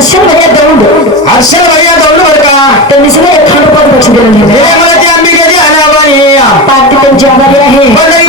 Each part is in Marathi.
हर्षल भैया दौंड. हर्षल भैया दौड बर का? त्यांनी सगळं एखादं पद बक्षीस दिलं. हे गेलं ती अंबिकेची अनाबाई पार्टी त्यांची आभारी आहे.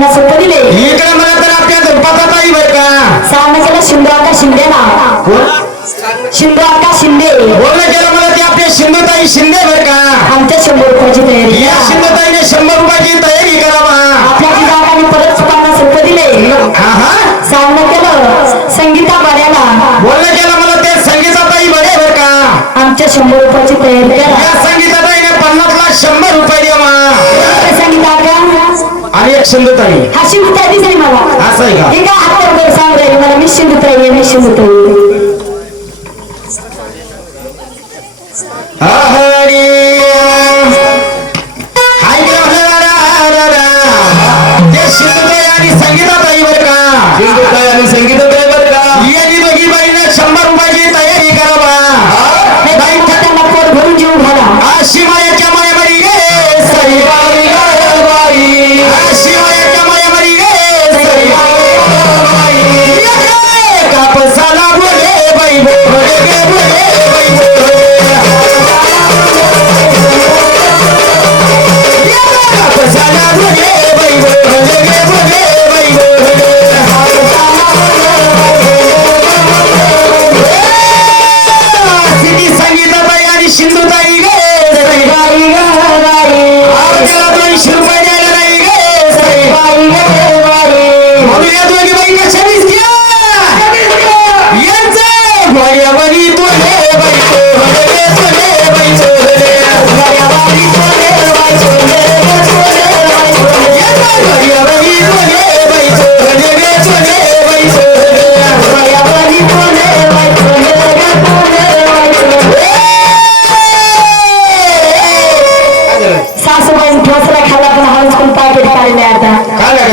त्यांना सुद्धा दिले. शिंदे ना सिंधुताई हा सिंधुताई दिसली मला असं आहे का हे काय हात वगैरे सांगू मला मी सिंधुताई आहे मी सिंधुताई आहे हाय ते सिंधुताई आणि संगीता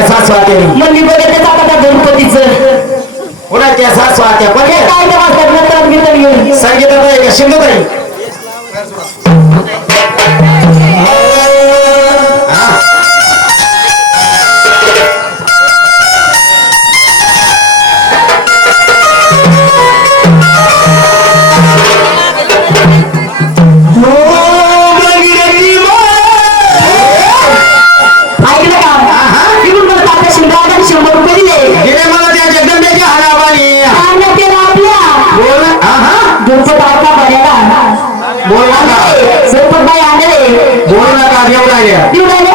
सासवात्या मग मी बघितलं जाता त्या गणपतीचं. कुणाच्या सासवात्या पण काय वाटत नंतर मी तर संगीताबाई का शिंदताई? देऊ लागले देऊ लागले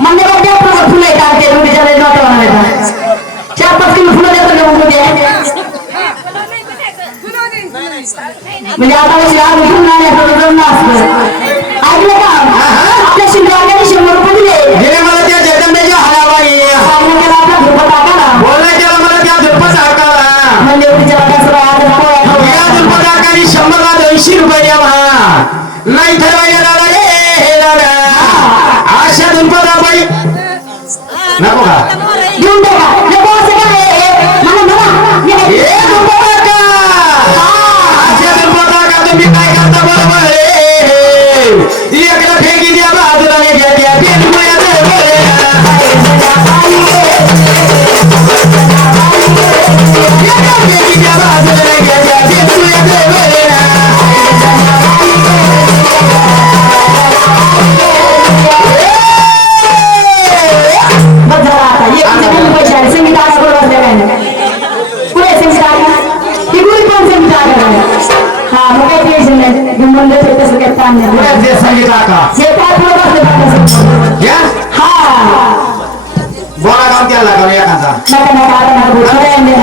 मग देवा फुलं येत आणते तुम्ही ज्याला नव्हते म्हणाले चार पाच किलो फुलं देतो देऊन तुम्ही म्हणजे आता कशी आम्ही घेऊन आले असं जमलं असतं.